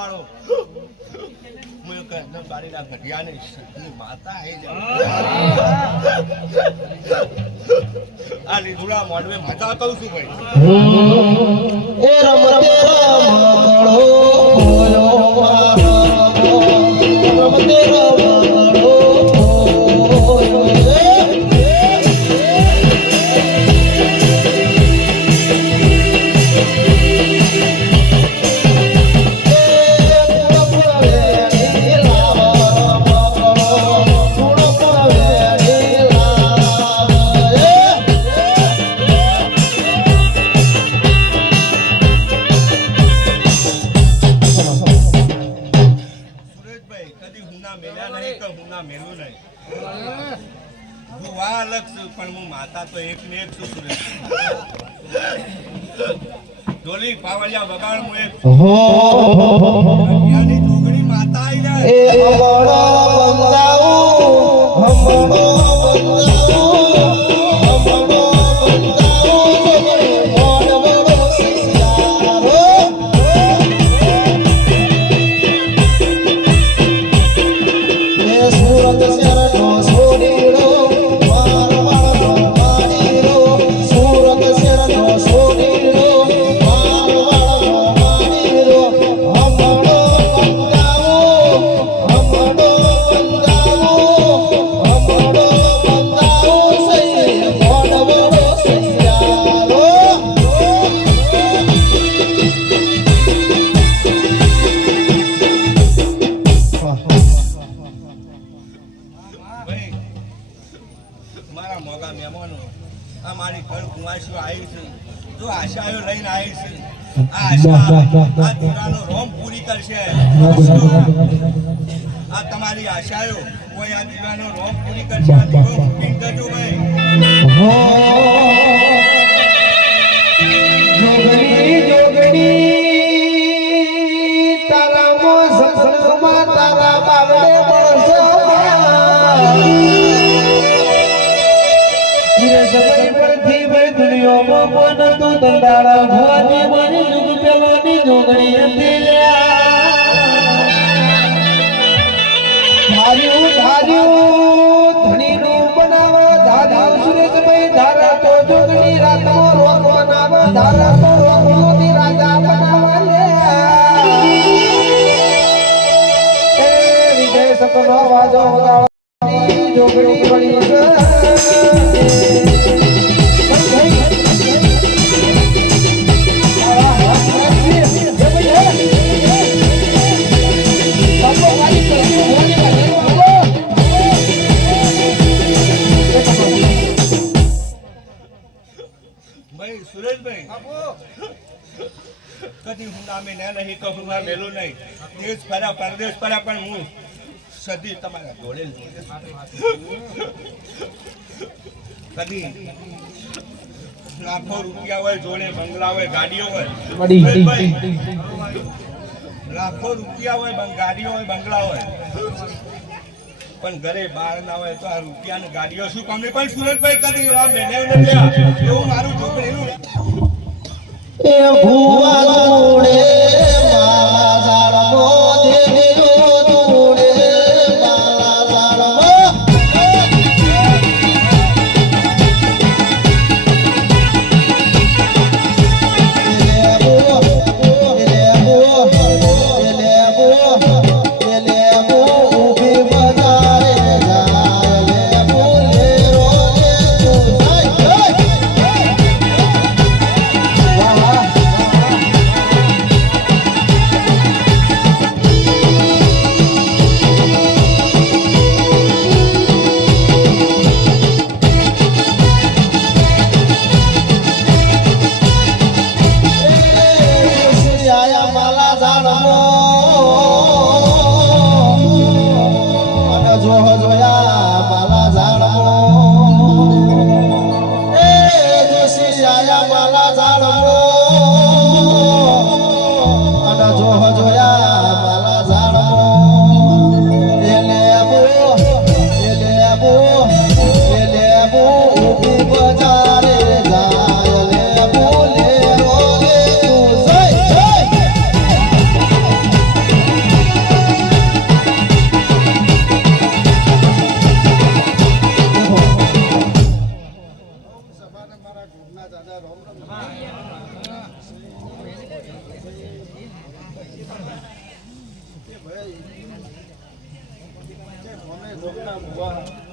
વાળો મુય કે ન બારીના ઘડિયાને સતની માતા હે આ લીધુડા મોડવે માતા કહું છું ભાઈ એ રમતે રમણો બોલો રમતે રમણો માતા તો એક ને એક સુસરે ડોલી પાવળિયા વગાડ મુ એક યાની જોગણી માતા આઈ ને એ હમણો બંગાઉ હમણો તમારી આશાઓ કોઈ આ દીવાનો રોમ પૂરી કરશે આ દીવો પિંગ કરજો ભાઈ જોગણી જોગણી તારા મો સસમાં તારા બાવડે મળશો ઈરે સમય પરથી ભાઈ દુનિયામાં મન તું દંડાળા ભવાની મારી યુગ પેલોની જોગણી હતી ધણીનું બનાવો ધારા સુરેશભાઈ ધારા તો જોગણી રાતો રોકો નાવ ધારા તો રોકોની રાજા બનાવા લે એ વિજય સતનો વાજો વગાડવાની જોગણી વળી છે કદી હું નામે નહીં કહું ના મેલું નહીં દેશ ફર્યા પરદેશ ફર્યા પણ હું સદી તમારા જોડે કદી લાખો રૂપિયા હોય જોડે બંગલા હોય ગાડીઓ હોય લાખો રૂપિયા હોય ગાડીઓ હોય બંગલા હોય પણ ઘરે બહાર ના હોય તો આ રૂપિયા ની ગાડીઓ શું કામ નહીં પણ સુરતભાઈ કદી એવા મેને એવું મારું છોકરીનું એ ભુવા જોડે માલા ઝાડનો દેવીઓ જોડે માલા ઝાડનો ઉભી બજારે જાય લેબો લેરો વાહ